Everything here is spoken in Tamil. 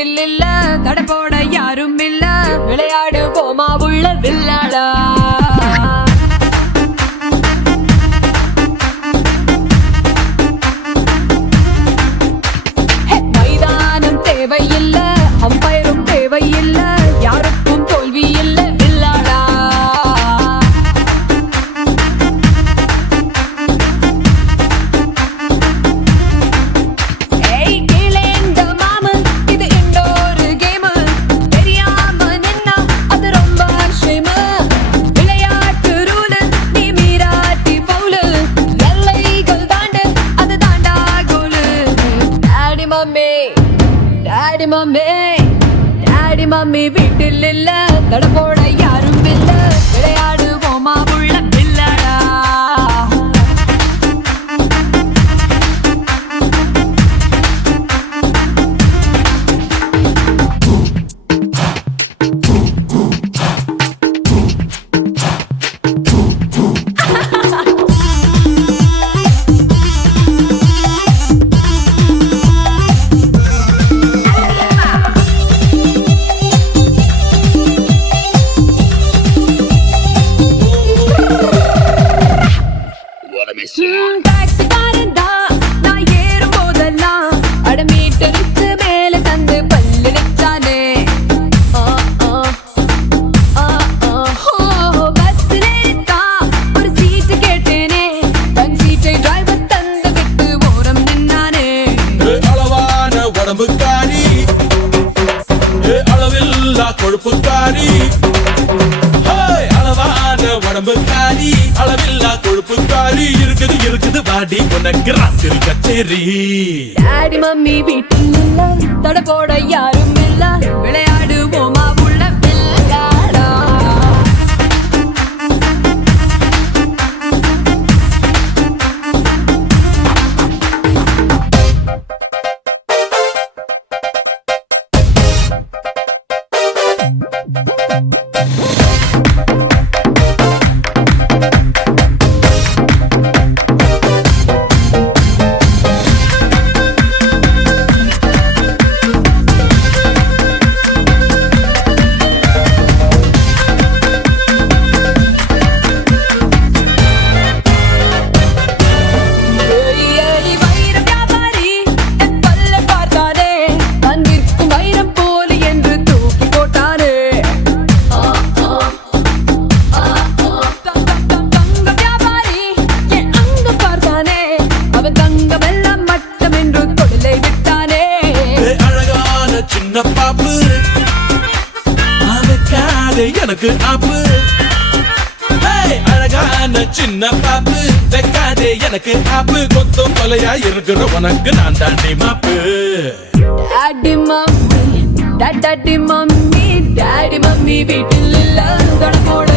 வீட்டில் இல்ல, தடை போட யாரும் இல்ல, விளையாடு போமா உள்ள வில்லாடா. மைதானம் தேவையில்ல, அம்பயரும் தேவையில்ல, யாருக்கும் தோல்வி இல்ல வில்லாடா. டாடி மம்மி வீட்டில் இல்ல, தடை போட யாரும் இல்ல, விளையாடு போமா உள்ள வில்லாடா. கொழுப்புக்காரி அளவான உடம்புக்காரி, அளவில்லா கொழுப்புக்காரி, இருக்குது இருக்குது பாடி உனக்கு ராத்திரி கச்சேரி. டாடி மம்மி வீட்டில் இல்ல, தடை போட யாரும் இல்ல, விளையாடு போமா உள்ள வில்லாடா. எனக்கு ஆப்பு அழகான சின்ன பாப்பு, வைக்காதே எனக்கு ஆப்பு, கொத்தும் கொலையா இருக்கிற உனக்கு நான் தாண்டி மாப்பு. Daddy mummy daddy mummy daddy mummy வீட்டில் இல்ல, தடை போட